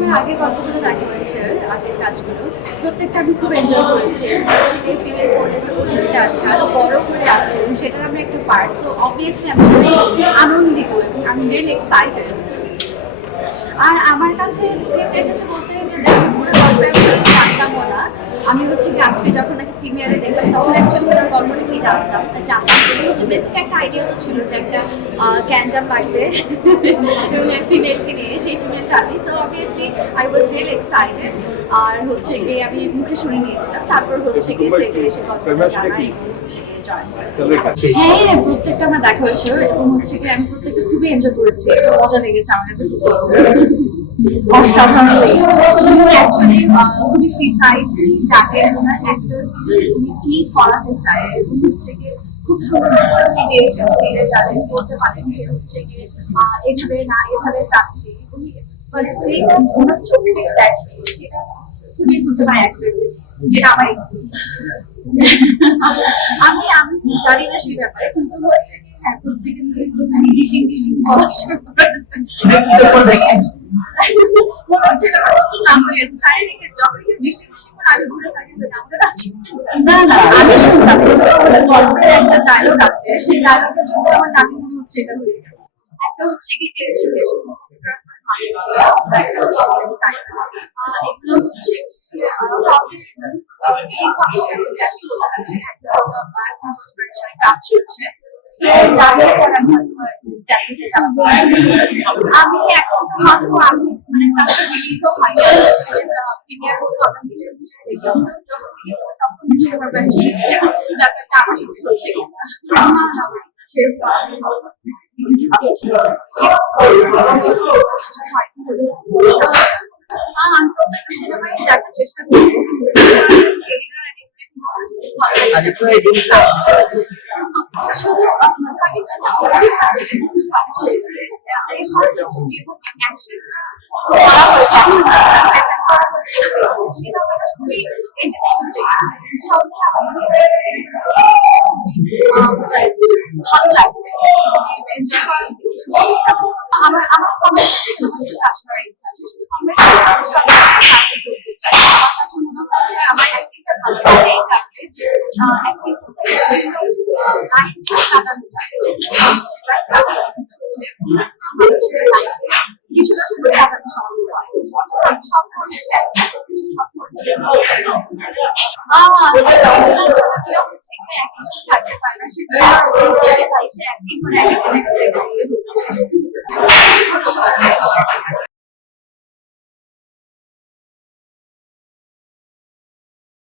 আমার আগের গল্পগুলো দেখা হয়েছে, আগের কাজগুলো প্রত্যেকটা আমি খুব এনজয় করেছি। সেটাই ফিরে পড়ে আসছে, আরো বড় করে আসছে এবং সেটার আমি একটা পার্ট। সো অবভিয়াসলি আমি খুবই আনন্দিত এবং আমি রিয়েলি এক্সাইটেড। আর আমার কাছে স্ক্রিপ্ট এসেছে বলতে গেলে আমি পুরো গল্পে আমি জানতামও না। আমি হচ্ছে কি আজকে যখন নাকি প্রিমিয়ারে দেখলাম তখন অ্যাকচুয়ালি পুরো গল্পটা কি জানতাম হচ্ছে বেসিক একটা আইডিয়া তো ছিল যে একটা ক্যান্ডাম লাগবে এবং ফিমেলকে নিয়ে, সেই ফিমেলটা আমি। So obviously I was really excited. আর হচ্ছে গিয়ে আমি মুখে শুনে নিয়েছিলাম, তারপর হচ্ছে গিয়ে সেটে এসে গল্পটা জানাই এবং হচ্ছে গিয়ে জয়েন করি। হ্যাঁ, প্রত্যেকটা আমার দেখা হয়েছে এবং হচ্ছে কি আমি প্রত্যেকটা খুবই এনজয় করেছি, মজা লেগেছে আমার কাছে, খুব অসাধারণ লেগেছে। অ্যাকচুয়ালি খুবই প্রিসাইজলি যাকে ওনার অ্যাক্টরকে উনি কি করাতে চায় এবং হচ্ছে গিয়ে খুব সুন্দর করে ডিরেকশন দিয়ে যাদের বলতে পারেন যে হচ্ছে গিয়ে এভাবে না এভাবে চাচ্ছি, উনি মানে এটা ওনার চোখে দেখে সেটা ফুটিয়ে তুলতে পারে অ্যাক্টরকে, যেটা আমার এক্সপিরিয়েন্স। আমি আমি জানি না সেই ব্যাপারে, কিন্তু হচ্ছে কি হ্যাঁ প্রত্যেকে ডিস্টিং ডিস্টিং করা শুরু করেছে। মনে হচ্ছে এটা আমার নতুন নাম হয়ে গেছে, চারিদিকে যখন কেউ ডিস্টিং ডিস্টিং করে আমি ঘুরে থাকি যে নামটা আছে। না না, আমি শুনলাম গল্পের একটা ডায়লগ আছে, সেই ডায়লগের জন্য আমার নাম মনে হচ্ছে এটা হয়ে গেছে। একটা হচ্ছে কি এগুলো হচ্ছে কাজ চলছে। আমি এখন তো মাত্র মানে কাজটা রিলিজও হয়নি, প্রিমিয়ার করতে আমার নিজের যখন রিলিজ হবে তখন বুঝতে পারবেন যে ব্যাপারটা আমার সাথে হচ্ছে আমি প্রত্যেকটা সিনেমায় দেখার চেষ্টা করবো। শুধু সাকিব ভালো লাগবে, আমার আমার কাজ করার ইচ্ছা আছে, শুধু করতে চাই। আমার কাছে মনে হয় যে আমার একদিকটা ভালো লাগে এই কাজে, কিছুটা সময় কাটানো সম্ভব হয়। থাকতে পারে না, সেটা